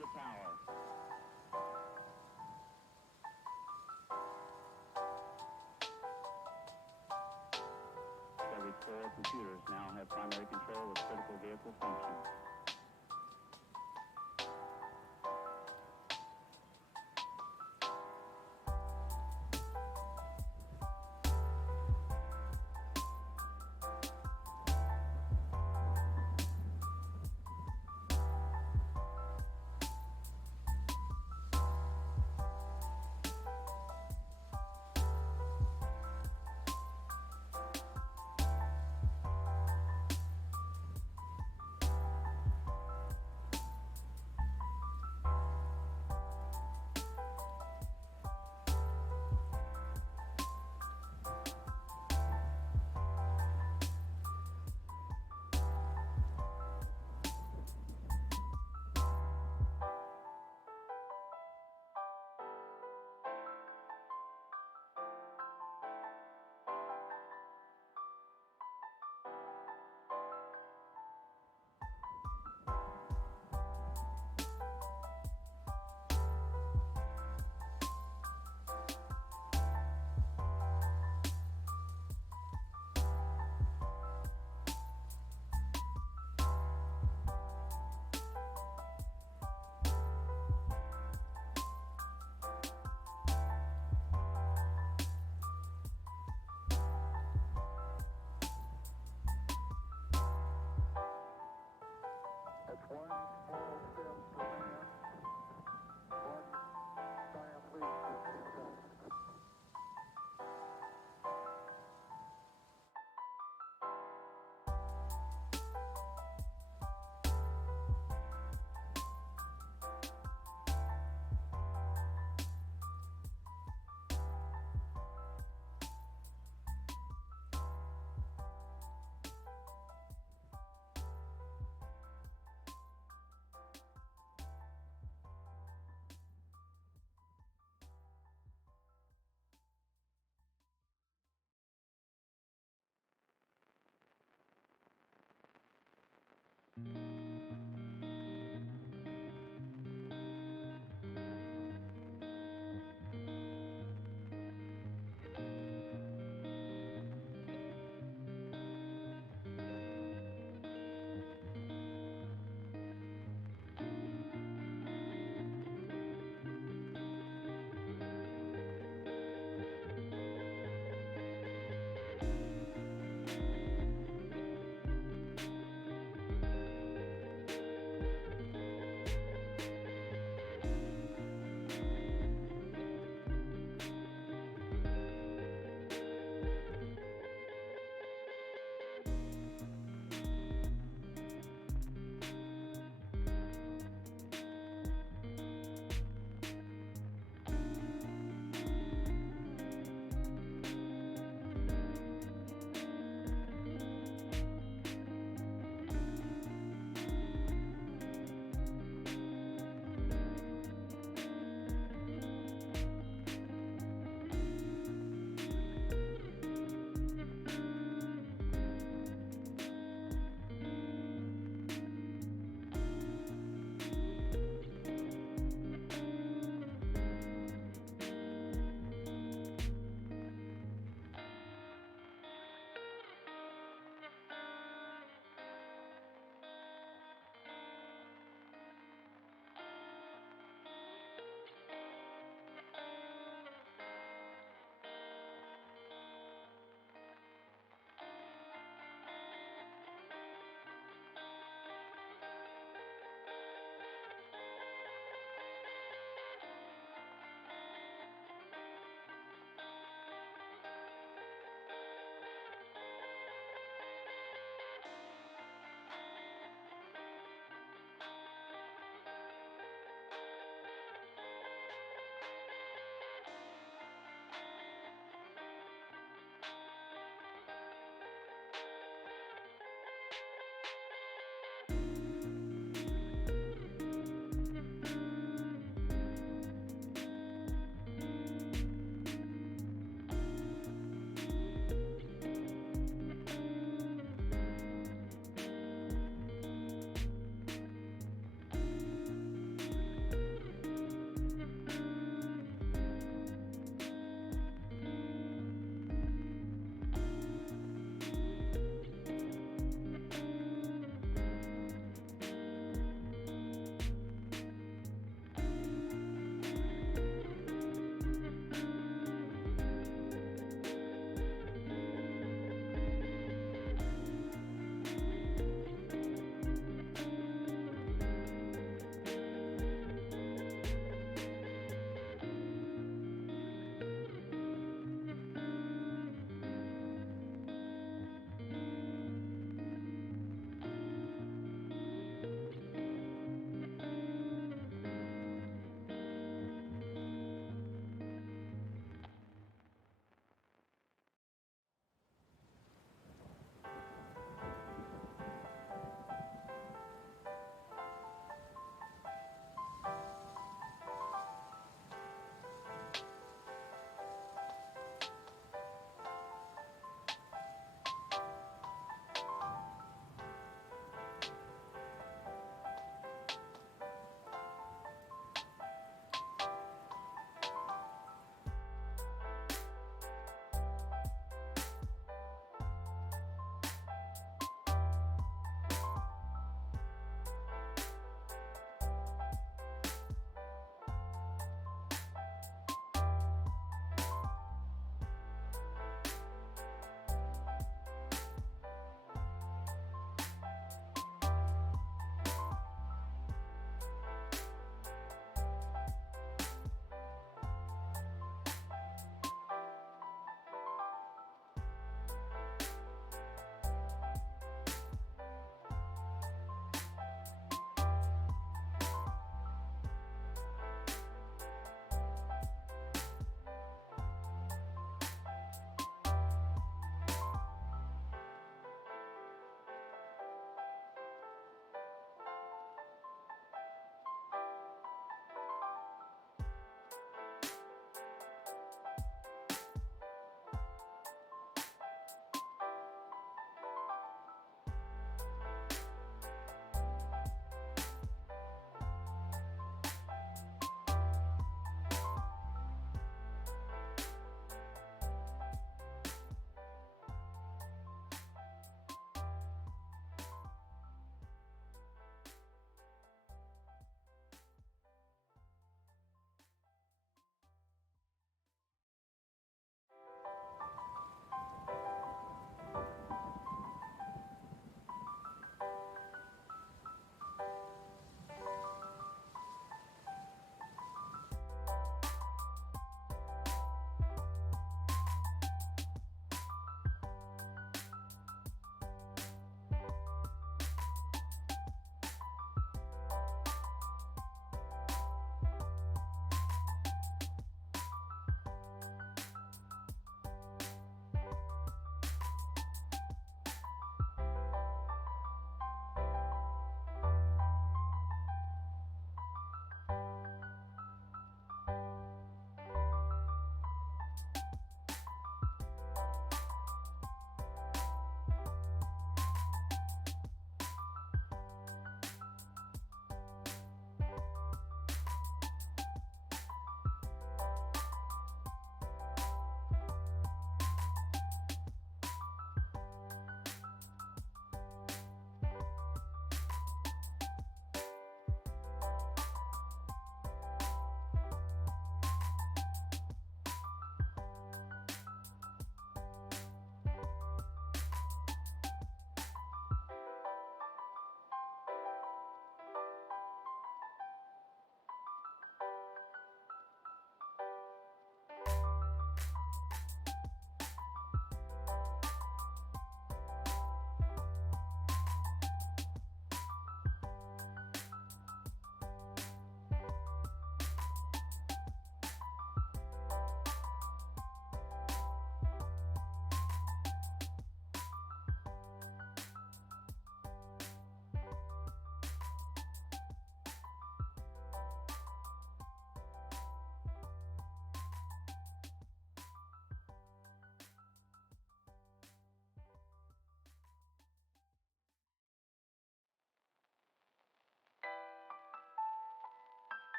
the tower. Every 4 computers now have primary control of critical vehicle functions.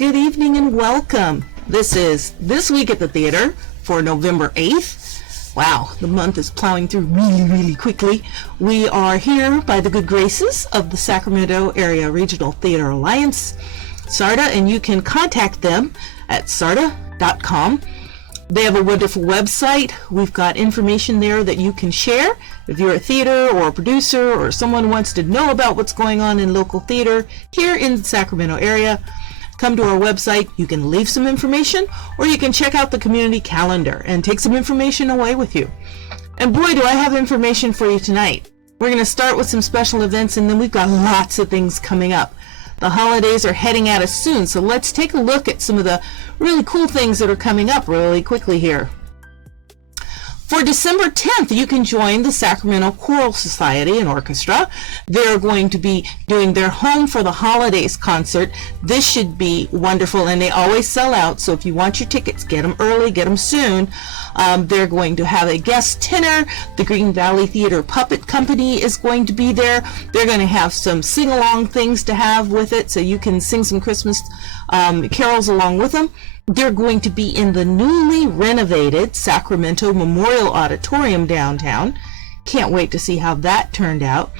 Good evening and welcome. This is This Week at the Theater for November 8th. Wow, the month is plowing through really quickly. We are here by the good graces of the Sacramento Area Regional Theater Alliance, SARTA, and you can contact them at sarta.com. They have a wonderful website. We've got information there that you can share. If you're a theater or a producer or someone who wants to know about what's going on in local theater here in the Sacramento area, come to our website. You can leave some information, or you can check out the community calendar and take some information away with you. And boy, do I have information for you tonight. We're going to start with some special events, and then we've got lots of things coming up. The holidays are heading at us soon, so let's take a look at some of the really cool things that are coming up really quickly here. For December 10th, you can join the Sacramento Choral Society and Orchestra. They're going to be doing their Home for the Holidays concert. This should be wonderful, and they always sell out, so if you want your tickets, get them early, get them soon. They're going to have a guest tenor. The Green Valley Theater Puppet Company is going to be there. They're going to have some sing-along things to have with it, so you can sing some Christmas carols along with them. They're going to be in the newly renovated Sacramento Memorial Auditorium downtown. Can't wait to see how that turned out.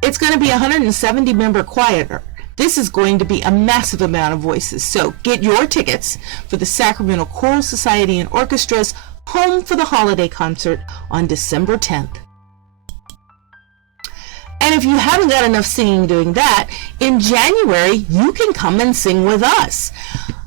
It's going to be a 170-member choir. This is going to be a massive amount of voices, so get your tickets for the Sacramento Choral Society and Orchestra's Home for the Holiday concert on December 10th. And if you haven't got enough singing doing that, in January, you can come and sing with us.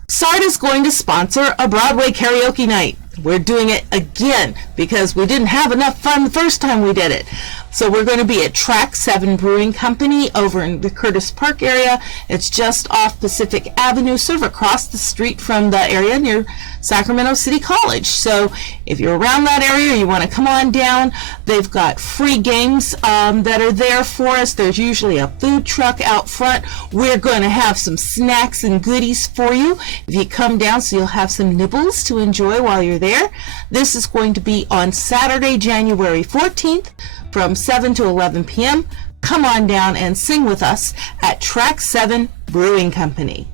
SARTA is going to sponsor a Broadway karaoke night. We're doing it again because we didn't have enough fun the first time we did it. So we're going to be at Track 7 Brewing Company over in the Curtis Park area. It's just off Pacific Avenue, sort of across the street from the area near Sacramento City College. So if you're around that area, you want to come on down. They've got free games that are there for us. There's usually a food truck out front. We're going to have some snacks and goodies for you if you come down, so you'll have some nibbles to enjoy while you're there. This is going to be on Saturday, January 14th from 7 to 11 p.m. Come on down and sing with us at Track 7 Brewing Company.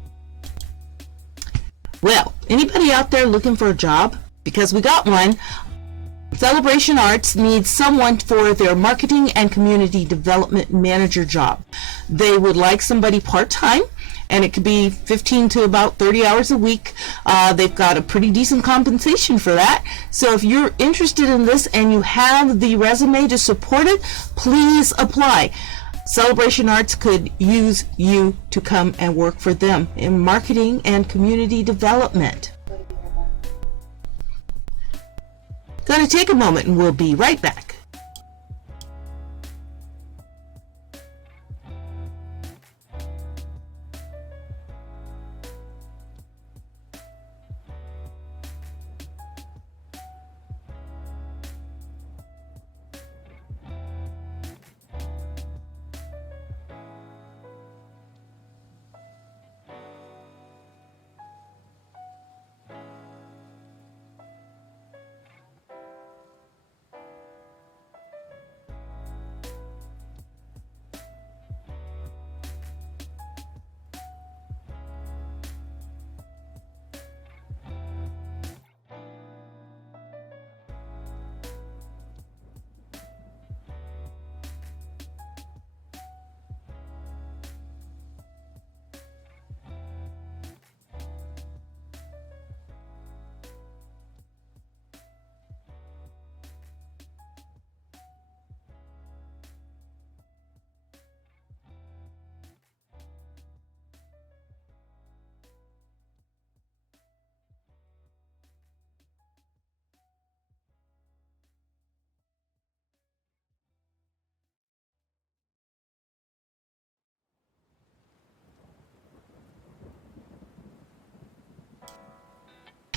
Well, anybody out there looking for a job? Because we got one. Celebration Arts needs someone for their marketing and community development manager job. They would like somebody part-time, and it could be 15 to about 30 hours a week. They've got a pretty decent compensation for that. So if you're interested in this and you have the resume to support it, please apply. Celebration Arts could use you to come and work for them in marketing and community development. Gonna take a moment and we'll be right back.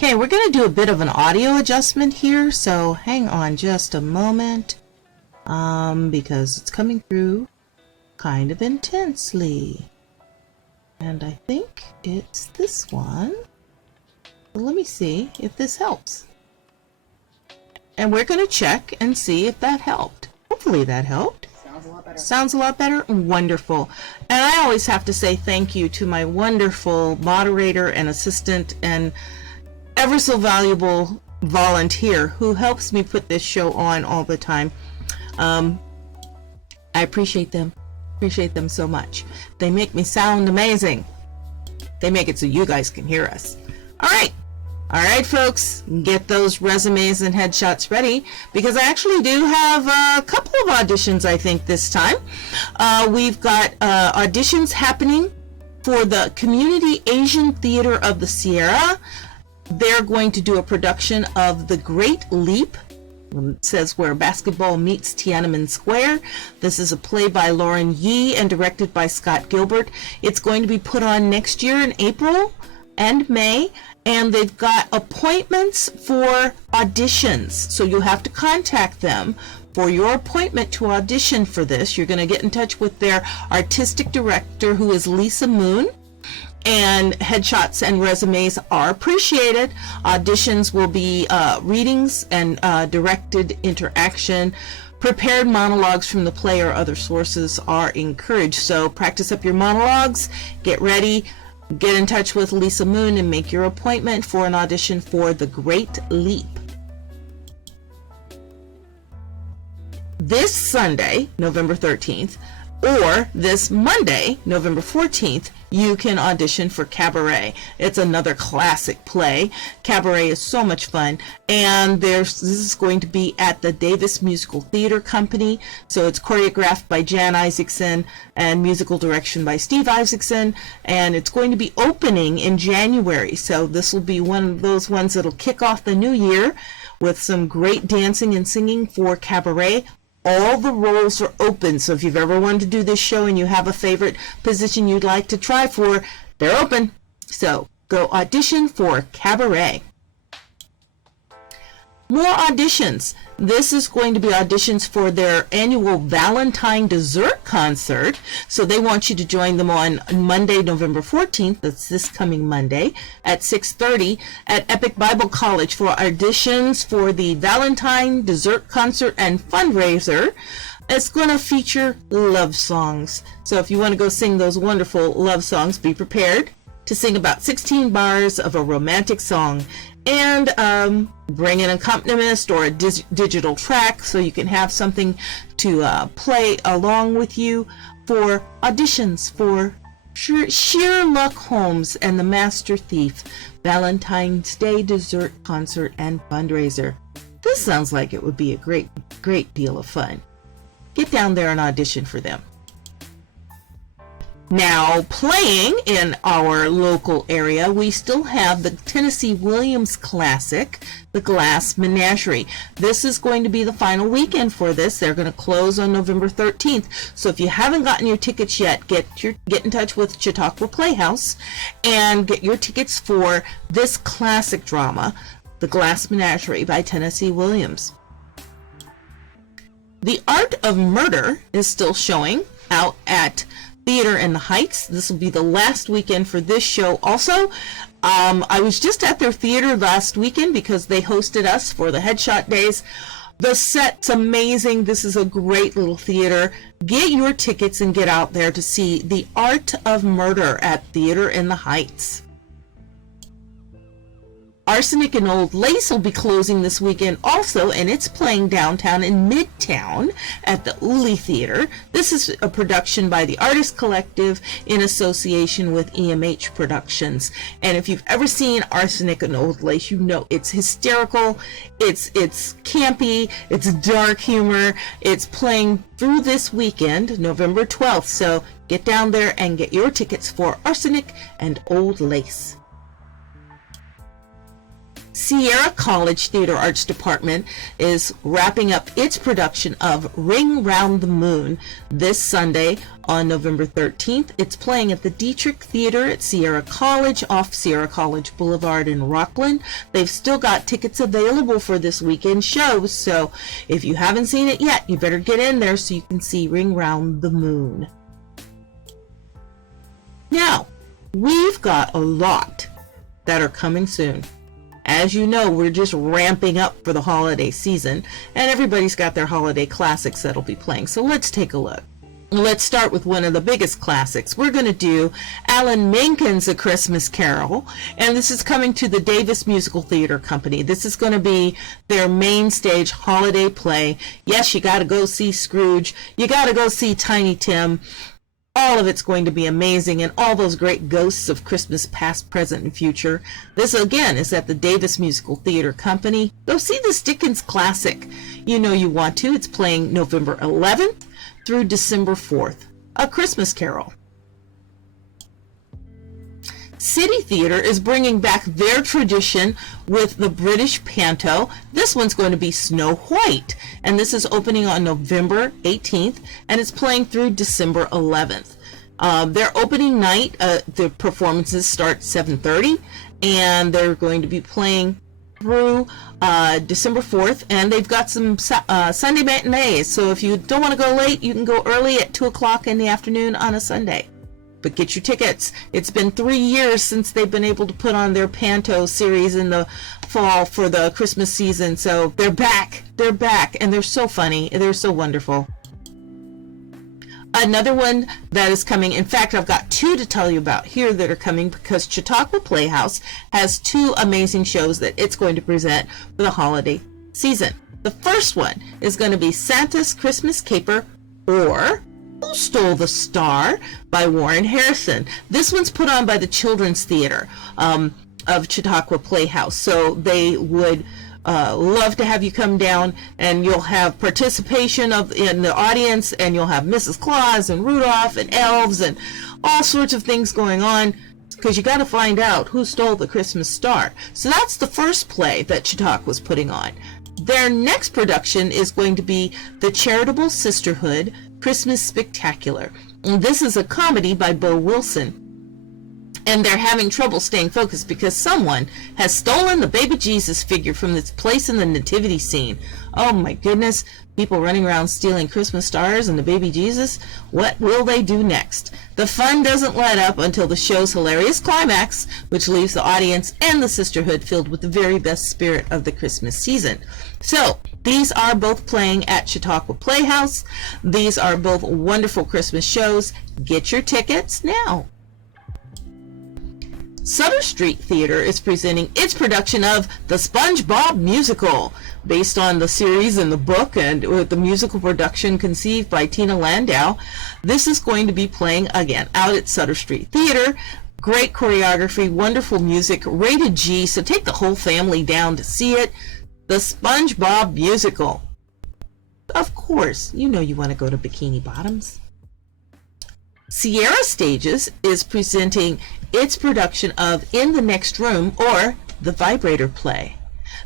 Okay, we're going to do a bit of an audio adjustment here, so hang on just a moment, because it's coming through kind of intensely. And I think it's this one. Well, let me see if this helps. And we're going to check and see if that helped. Hopefully that helped. Sounds Sounds a lot better. Sounds a lot better? Wonderful. And I always have to say thank you to my wonderful moderator and assistant and ever so valuable volunteer who helps me put this show on all the time. I appreciate them. Appreciate them so much. They make me sound amazing. They make it so you guys can hear us. All right, folks, get those resumes and headshots ready, because I actually do have a couple of auditions, I think, this time. We've got auditions happening for the Community Asian Theater of the Sierra. They're going to do a production of The Great Leap. It says Where Basketball Meets Tiananmen Square. This is a play by Lauren Yee and directed by Scott Gilbert. It's going to be put on next year in April and May, and they've got appointments for auditions. So you'll have to contact them for your appointment to audition for this. You're going to get in touch with their artistic director, who is Lisa Moon. And headshots and resumes are appreciated. Auditions will be readings and directed interaction. Prepared monologues from the play or other sources are encouraged. So practice up your monologues, get ready, get in touch with Lisa Moon and make your appointment for an audition for The Great Leap. This Sunday, November 13th, or this Monday, November 14th, you can audition for Cabaret. It's another classic play. Cabaret is so much fun. And this is going to be at the Davis Musical Theater Company. So it's choreographed by Jan Isaacson and musical direction by Steve Isaacson. And it's going to be opening in January. So this will be one of those ones that'll kick off the new year with some great dancing and singing for Cabaret. All the roles are open, so if you've ever wanted to do this show and you have a favorite position you'd like to try for, they're open. So go audition for Cabaret. More auditions. This is going to be auditions for their annual Valentine dessert concert. So they want you to join them on Monday, November 14th. That's this coming Monday at 6:30 at Epic Bible College for auditions for the Valentine dessert concert and fundraiser. It's going to feature love songs. So if you want to go sing those wonderful love songs, be prepared to sing about 16 bars of a romantic song. And bring an accompanist or a digital track so you can have something to play along with you for auditions for Sherlock Holmes and the Master Thief Valentine's Day dessert concert and fundraiser. This sounds like it would be a great deal of fun. Get down there and audition for them. Now, playing in our local area, we still have the Tennessee Williams Classic, the Glass Menagerie. This is going to be the final weekend for this. They're going to close on November 13th. So if you haven't gotten your tickets yet, get in touch with Chautauqua Playhouse and get your tickets for this classic drama, the Glass Menagerie by Tennessee Williams. The Art of Murder is still showing out at Theater in the Heights. This will be the last weekend for this show also. I was just at their theater last weekend because they hosted us for the Headshot Days. The set's amazing. This is a great little theater. Get your tickets and get out there to see The Art of Murder at Theater in the Heights. Arsenic and Old Lace will be closing this weekend also, and it's playing downtown in Midtown at the Uli Theater. This is a production by the Artist Collective in association with EMH Productions. And if you've ever seen Arsenic and Old Lace, you know it's hysterical, it's campy, it's dark humor. It's playing through this weekend, November 12th. So get down there and get your tickets for Arsenic and Old Lace. Sierra College Theater Arts Department is wrapping up its production of Ring Round the Moon this Sunday on November 13th. It's playing at the Dietrich Theater at Sierra College off Sierra College Boulevard in Rockland. They've still got tickets available for this weekend show, so if you haven't seen it yet, you better get in there so you can see Ring Round the Moon. Now, we've got a lot that are coming soon. As you know, we're just ramping up for the holiday season, and everybody's got their holiday classics that'll be playing. So let's take a look. Let's start with one of the biggest classics. We're going to do Alan Menken's A Christmas Carol, and this is coming to the Davis Musical Theater Company. This is going to be their main stage holiday play. Yes, you got to go see Scrooge. You got to go see Tiny Tim. All of it's going to be amazing, and all those great ghosts of Christmas past, present, and future. This, again, is at the Davis Musical Theater Company. Go see this Dickens classic. You know you want to. It's playing November 11th through December 4th. A Christmas Carol. City Theater is bringing back their tradition with the British Panto. This one's going to be Snow White, and this is opening on November 18th, and it's playing through December 11th. Their opening night, the performances start 7:30, and they're going to be playing through December 4th, and they've got some Sunday matinees, so if you don't want to go late, you can go early at 2 o'clock in the afternoon on a Sunday. But get your tickets. It's been 3 years since they've been able to put on their Panto series in the fall for the Christmas season, so they're back, and they're so funny, they're so wonderful. Another one that is coming, in fact, I've got two to tell you about here that are coming because Chautauqua Playhouse has two amazing shows that it's going to present for the holiday season. The first one is going to be Santa's Christmas Caper, or Who Stole the Star by Warren Harrison. This one's put on by the Children's Theater of Chautauqua Playhouse, so they would love to have you come down, and you'll have participation in the audience, and you'll have Mrs. Claus and Rudolph and elves and all sorts of things going on, because you got to find out who stole the Christmas star. So that's the first play that Chautauqua was putting on. Their next production is going to be The Charitable Sisterhood Christmas Spectacular. And this is a comedy by Bo Wilson. And they're having trouble staying focused because someone has stolen the baby Jesus figure from its place in the nativity scene. Oh my goodness, people running around stealing Christmas stars and the baby Jesus. What will they do next? The fun doesn't let up until the show's hilarious climax, which leaves the audience and the sisterhood filled with the very best spirit of the Christmas season. So, these are both playing at Chautauqua Playhouse. These are both wonderful Christmas shows. Get your tickets now. Sutter Street Theater is presenting its production of The SpongeBob Musical, based on the series and the book, and with the musical production conceived by Tina Landau. This is going to be playing again out at Sutter Street Theater. Great choreography, wonderful music, rated G, so take the whole family down to see it. The SpongeBob Musical. Of course, you know you want to go to Bikini Bottoms. Sierra Stages is presenting its production of In the Next Room, or The Vibrator Play.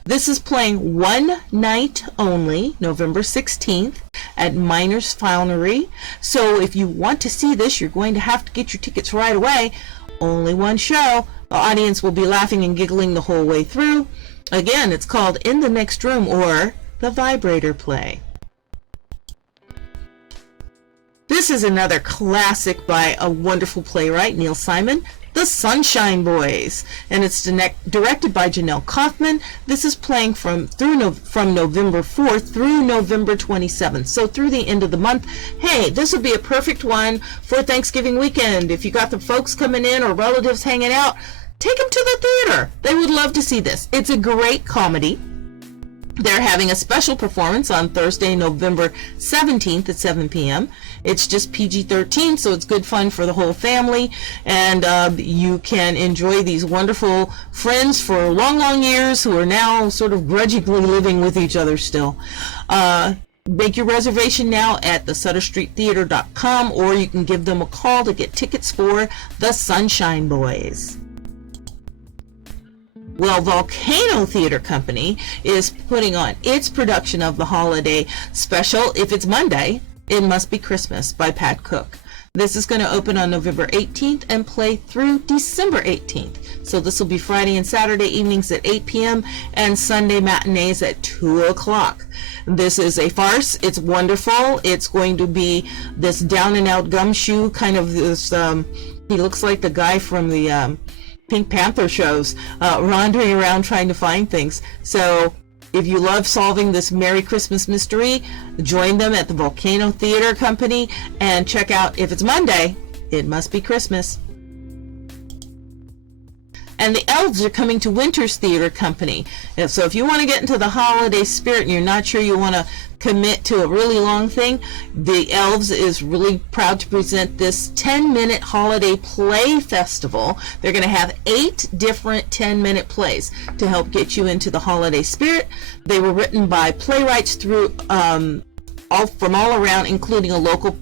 This is playing one night only, November 16th, at Miners Foundry. So if you want to see this, you're going to have to get your tickets right away. Only one show. The audience will be laughing and giggling the whole way through. Again, it's called In the Next Room, or The Vibrator Play. This is another classic by a wonderful playwright, Neil Simon, The Sunshine Boys, and it's directed by Janelle Kaufman. This is playing from November 4th through November 27th, so through the end of the month. Hey, this would be a perfect one for Thanksgiving weekend. If you got the folks coming in or relatives hanging out, take them to the theater. They would love to see this. It's a great comedy. They're having a special performance on Thursday, November 17th at 7 p.m. It's just PG-13, so it's good fun for the whole family, and you can enjoy these wonderful friends for long, long years who are now sort of grudgingly living with each other still. Make your reservation now at thesutterstreettheater.com, or you can give them a call to get tickets for The Sunshine Boys. Well, Volcano Theater Company is putting on its production of the holiday special. If it's Monday, It Must Be Christmas by Pat Cook. This is going to open on November 18th and play through December 18th. So this will be Friday and Saturday evenings at 8 p.m. and Sunday matinees at 2 o'clock. This is a farce. It's wonderful. It's going to be this down and out gumshoe kind of this, he looks like the guy from the Pink Panther shows, wandering around trying to find things. So if you love solving this Merry Christmas mystery, join them at the Volcano Theater Company and check out, if it's Monday, it must be Christmas. And the elves are coming to Winter's Theater Company. And so if you want to get into the holiday spirit and you're not sure you want to commit to a really long thing, the elves is really proud to present this 10-minute holiday play festival. They're going to have 8 different 10-minute plays to help get you into the holiday spirit. They were written by playwrights through all from all around, including a local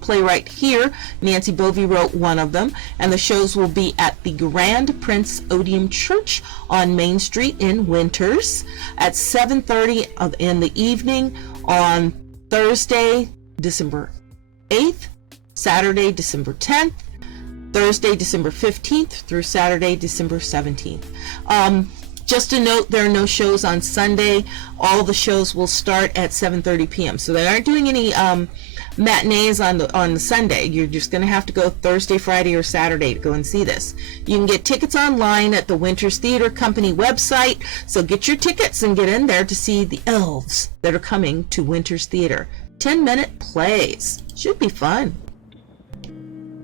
playwright here. Nancy Bovey wrote one of them, and the shows will be at the Grand Prince Odium Church on Main Street in Winters at 7:30 in the evening on Thursday, December 8th, Saturday, December 10th, Thursday, December 15th through Saturday, December 17th. Just a note, there are no shows on Sunday. All the shows will start at 7:30 p.m. So they aren't doing any matinees on the Sunday. You're just going to have to go Thursday, Friday, or Saturday to go and see this. You can get tickets online at the Winters Theater Company website. So get your tickets and get in there to see the elves that are coming to Winters Theater. 10-minute plays. Should be fun.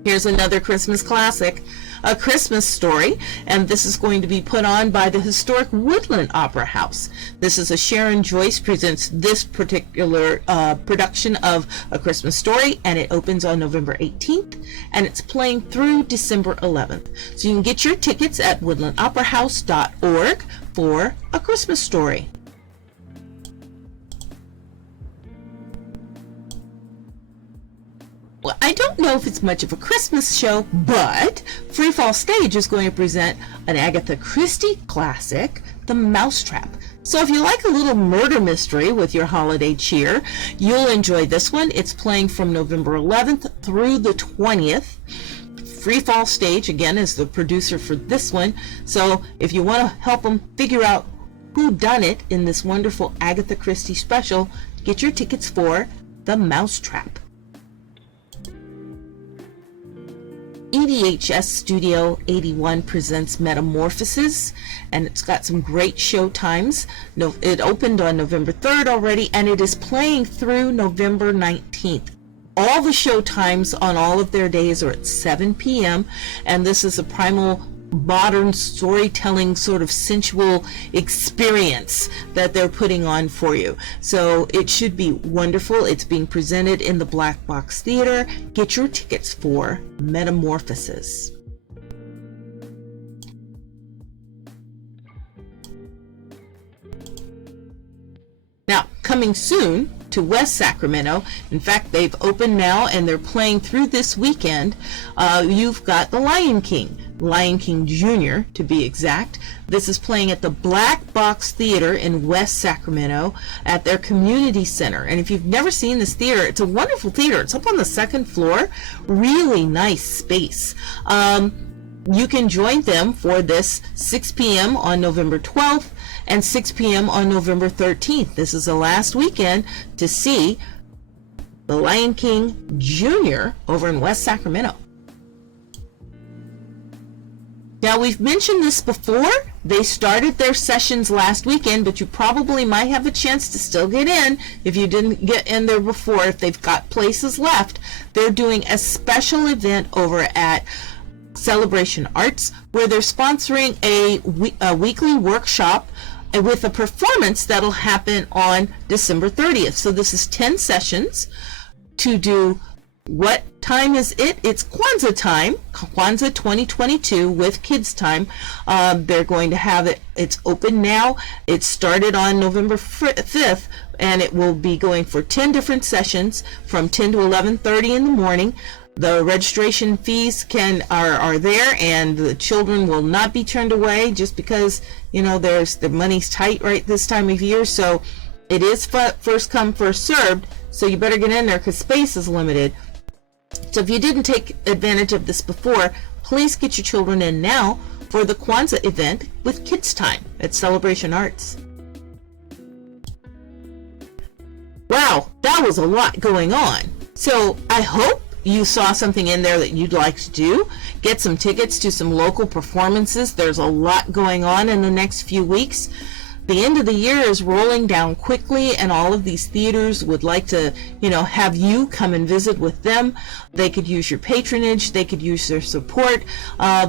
Here's another Christmas classic, A Christmas Story, and this is going to be put on by the historic Woodland Opera House. This is a Sharon Joyce presents this particular production of A Christmas Story, and it opens on November 18th, and it's playing through December 11th. So you can get your tickets at woodlandoperahouse.org for A Christmas Story. Well, I don't know if it's much of a Christmas show, but Free Fall Stage is going to present an Agatha Christie classic, The Mousetrap. So if you like a little murder mystery with your holiday cheer, you'll enjoy this one. It's playing from November 11th through the 20th. Free Fall Stage, again, is the producer for this one. So if you want to help them figure out who done it in this wonderful Agatha Christie special, get your tickets for The Mousetrap. EDHS Studio 81 presents Metamorphosis, and it's got some great show times. It opened on November 3rd already, and it is playing through November 19th. All the show times on all of their days are at 7 p.m., and this is a primal modern storytelling sort of sensual experience that they're putting on for you. So it should be wonderful. It's being presented in the Black Box Theater. Get your tickets for Metamorphosis. Now, coming soon to West Sacramento, in fact, they've opened now and they're playing through this weekend. You've got The Lion King Jr. to be exact. This is playing at the Black Box Theater in West Sacramento at their community center. And if you've never seen this theater, it's a wonderful theater. It's up on the 2nd floor. Really nice space. You can join them for this 6 p.m. on November 12th and 6 p.m. on November 13th. This is the last weekend to see The Lion King Jr. over in West Sacramento. Now, we've mentioned this before. They started their sessions last weekend, but you probably might have a chance to still get in if you didn't get in there before. If they've got places left, they're doing a special event over at Celebration Arts where they're sponsoring a weekly workshop with a performance that'll happen on December 30th. So this is 10 sessions to do. What time is it? It's Kwanzaa time, Kwanzaa 2022 with Kids Time. They're going to have it. It's open now. It started on November 5th, and it will be going for 10 different sessions from 10 to 11:30 in the morning. The registration fees are there, and the children will not be turned away just because, you know, the money's tight right this time of year. So it is first come, first served. So you better get in there because space is limited. So if you didn't take advantage of this before, please get your children in now for the Kwanzaa event with Kids Time at Celebration Arts. Wow, that was a lot going on. So I hope you saw something in there that you'd like to do, get some tickets to some local performances. There's a lot going on in the next few weeks. The end of the year is rolling down quickly, and all of these theaters would like to, have you come and visit with them. They could use your patronage. They could use their support.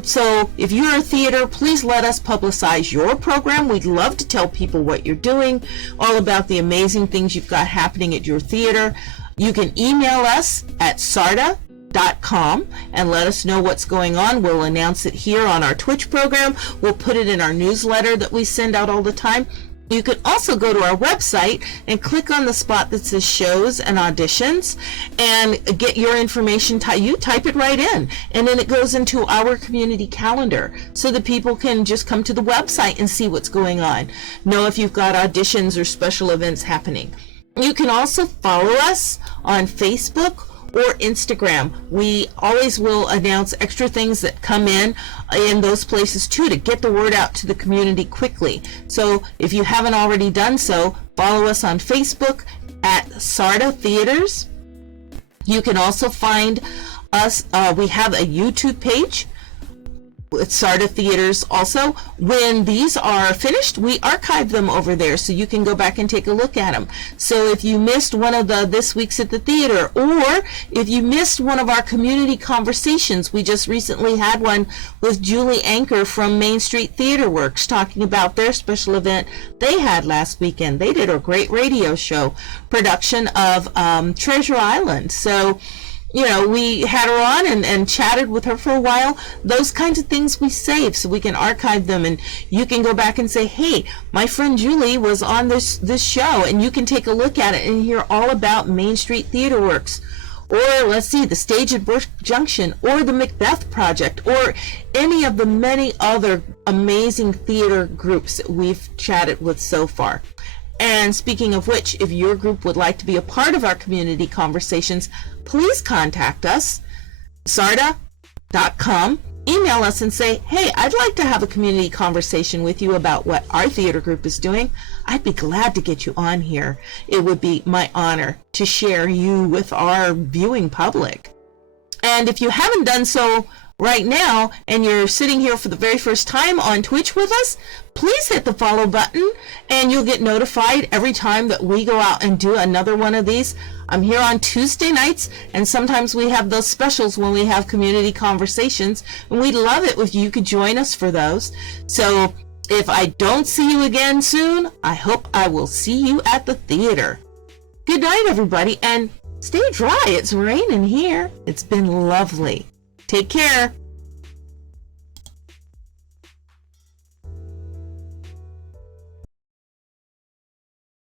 So if you're a theater, please let us publicize your program. We'd love to tell people what you're doing, all about the amazing things you've got happening at your theater. You can email us at sarda.com and let us know what's going on. We'll announce it here on our Twitch program. We'll put it in our newsletter that we send out all the time. You can also go to our website and click on the spot that says shows and auditions and get your information. You type it right in, and then it goes into our community calendar so that people can just come to the website and see what's going on, know if you've got auditions or special events happening. You can also follow us on Facebook or Instagram. We always will announce extra things that come in those places too, to get the word out to the community quickly. So if you haven't already done so, follow us on Facebook at Sarda Theaters. You can also find us, we have a YouTube page with Sarda Theaters also. When these are finished, we archive them over there so you can go back and take a look at them. So if you missed one of the This Week's at the Theater, or if you missed one of our community conversations, we just recently had one with Julie Anker from Main Street Theater Works talking about their special event they had last weekend. They did a great radio show production of Treasure Island. So we had her on and chatted with her for a while. Those kinds of things we save so we can archive them, and you can go back and say, hey, my friend Julie was on this show, and you can take a look at it and hear all about Main Street Theater Works, or let's see, the Stage at Bush Junction, or the Macbeth Project, or any of the many other amazing theater groups that we've chatted with so far. And speaking of which, if your group would like to be a part of our community conversations, please contact us, sarda.com. Email us and say, hey, I'd like to have a community conversation with you about what our theater group is doing. I'd be glad to get you on here. It would be my honor to share you with our viewing public. And if you haven't done so right now, and you're sitting here for the very first time on Twitch with us, please hit the follow button and you'll get notified every time that we go out and do another one of these. I'm here on Tuesday nights, and sometimes we have those specials when we have community conversations, and we'd love it if you could join us for those. So if I don't see you again soon, I hope I will see you at the theater. Good night, everybody, and stay dry. It's raining here. It's been lovely. Take care.